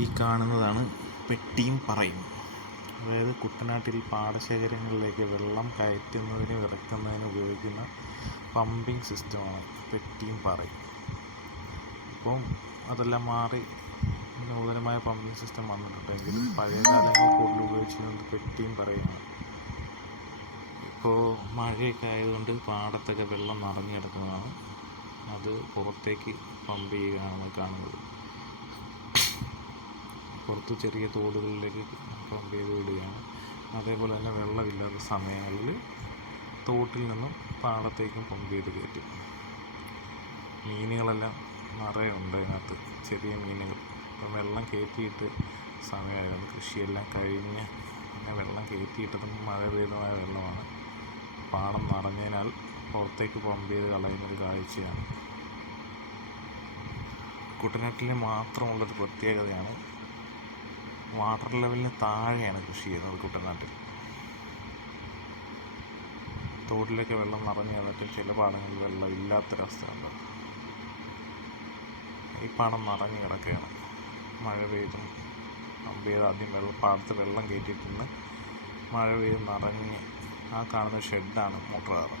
ഈ കാണുന്നതാണ് പെട്ടിയും പറയും. അതായത് കുട്ടനാട്ടിൽ പാടശേഖരങ്ങളിലേക്ക് വെള്ളം കയറ്റുന്നതിനും ഇറക്കുന്നതിനും ഉപയോഗിക്കുന്ന പമ്പിങ് സിസ്റ്റമാണ് പെട്ടിയും പറയും. ഇപ്പം അതെല്ലാം മാറി നൂതനമായ പമ്പിങ് സിസ്റ്റം വന്നിട്ടുണ്ടെങ്കിലും പഴയ കാലങ്ങൾ കൂടുതൽ ഉപയോഗിച്ചിരുന്നത് പെട്ടിയും പറയുമാണ്. ഇപ്പോൾ മഴയൊക്കെ ആയതുകൊണ്ട് പാടത്തൊക്കെ വെള്ളം നിറഞ്ഞു കിടക്കുന്നതാണ്. അത് പുറത്തേക്ക് പമ്പ് ചെയ്യുകയാണ് കാണുന്നത്. പുറത്ത് ചെറിയ തോടുകളിലേക്ക് പമ്പ് ചെയ്ത് വിടുകയാണ്. അതേപോലെ തന്നെ വെള്ളമില്ലാത്ത സമയങ്ങളിൽ തോട്ടിൽ നിന്നും പാടത്തേക്കും പമ്പ് ചെയ്ത് കയറ്റും. മീനുകളെല്ലാം നിറയെ ഉണ്ട് അതിനകത്ത്, ചെറിയ മീനുകൾ. ഇപ്പം വെള്ളം കയറ്റിയിട്ട് സമയമായിരുന്നു, കൃഷിയെല്ലാം കഴിഞ്ഞ് പിന്നെ വെള്ളം കയറ്റിയിട്ടതും മഴ പെയ്തമായ വെള്ളമാണ്. പാടം നിറഞ്ഞതിനാൽ പുറത്തേക്ക് പമ്പ് ചെയ്ത് കളയുന്നൊരു കാഴ്ചയാണ്. കുട്ടനാട്ടിലെ മാത്രമുള്ളൊരു പ്രത്യേകതയാണ്, വാട്ടർ ലെവലിന് താഴെയാണ് കൃഷി ചെയ്യുന്നത് കുട്ടനാട്ടിൽ. തോട്ടിലൊക്കെ വെള്ളം നിറഞ്ഞു കിടന്നിട്ട് ചില പാടങ്ങളിൽ വെള്ളം ഇല്ലാത്തൊരവസ്ഥയുണ്ട്. ഈ പാടം നിറഞ്ഞു കിടക്കുകയാണ്. മഴ പെയ്തും പമ്പ് ചെയ്ത് ആദ്യം പാടത്ത് വെള്ളം കയറ്റിയിട്ടുണ്ട്. മഴ പെയ്ത് നിറഞ്ഞ് ആ കാണുന്ന ഷെഡാണ് മോട്ടോർ കാറ്.